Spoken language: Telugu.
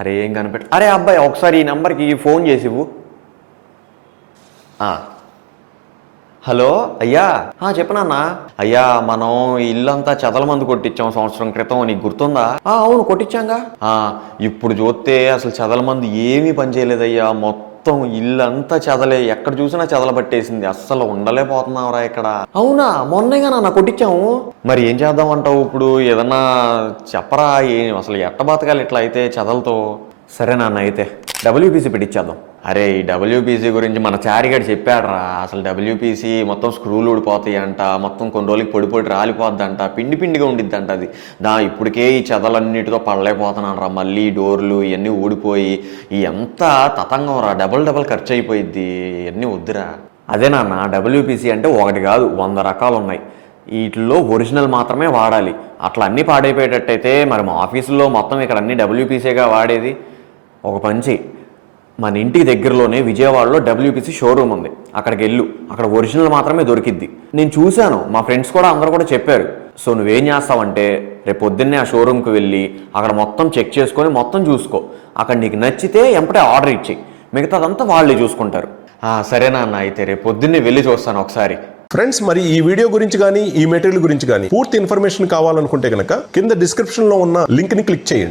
అరే ఏం కనిపెట్టు. అరే అబ్బాయి ఒకసారి ఈ నెంబర్కి ఫోన్ చేసి ఇవ్వు. హలో అయ్యా, చెప్పనన్నా. అయ్యా మనం ఇల్లంతా చెదల మందు కొట్టించాం సంవత్సరం క్రితం, నీకు గుర్తుందా? అవును కొట్టించాంగా. ఇప్పుడు చూస్తే అసలు చెదల మందు ఏమీ పనిచేయలేదయ్యా. మొత్తం ఇల్లంతా చెదలే, ఎక్కడ చూసినా చెదల పట్టేసింది. అస్సలు ఉండలేకపోతున్నావురా ఇక్కడ. అవునా, మొన్నేగా నాన్న కొట్టించాము. మరి ఏం చేద్దామంటావు ఇప్పుడు? ఏదన్నా చెప్పరా, అసలు ఎట్ట బతకాలి ఇట్లా అయితే చెదలతో? సరే నాన్న, అయితే డబ్ల్యూపీసీ పెట్టించేద్దాం. అరే ఈ డబ్ల్యూపీసీ గురించి మన చారిగాడు చెప్పాడరా. అసలు డబ్ల్యూపీసీ మొత్తం స్క్రూలు ఊడిపోతాయి అంట, మొత్తం కొన్ని రోజులకి పొడి పొడి రాలిపోద్దంట, పిండి పిండిగా ఉండిద్దంట అది. ఇప్పటికే ఈ చెదలన్నిటితో పడలేకపోతున్నాను రా. మళ్ళీ డోర్లు ఇవన్నీ ఊడిపోయి ఎంత తతంగం రా, డబల్ ఖర్చు అయిపోయిద్ది. ఇవన్నీ వద్దురా. అదే నాన్న, డబ్ల్యూపీసీ అంటే ఒకటి కాదు 100 రకాలు ఉన్నాయి. వీటిల్లో ఒరిజినల్ మాత్రమే వాడాలి. అట్లా అన్నీ పాడైపోయేటట్టయితే మరి మా ఆఫీసులో మొత్తం ఇక్కడ అన్ని డబ్ల్యూపీసీగా వాడేది. ఒక పంచి, మన ఇంటికి దగ్గరలోనే విజయవాడలో డబ్ల్యూపీసీ షోరూమ్ ఉంది, అక్కడికి వెళ్ళు. అక్కడ ఒరిజినల్ మాత్రమే దొరికిద్ది. నేను చూశాను, మా ఫ్రెండ్స్ కూడా అందరూ కూడా చెప్పారు. సో నువ్వేం చేస్తావంటే రేపు పొద్దున్నే ఆ షోరూమ్కి వెళ్ళి అక్కడ మొత్తం చెక్ చేసుకొని మొత్తం చూసుకో. అక్కడ నీకు నచ్చితే ఎంపటే ఆర్డర్ ఇచ్చేయి, మిగతాదంతా వాళ్ళే చూసుకుంటారు. సరేనా అన్న, అయితే రేపు పొద్దున్నే వెళ్ళి చూస్తాను ఒకసారి. ఫ్రెండ్స్, మరి ఈ వీడియో గురించి కానీ ఈ మెటీరియల్ గురించి కానీ పూర్తి ఇన్ఫర్మేషన్ కావాలనుకుంటే కనుక కింద డిస్క్రిప్షన్లో ఉన్న లింక్ని క్లిక్ చేయండి.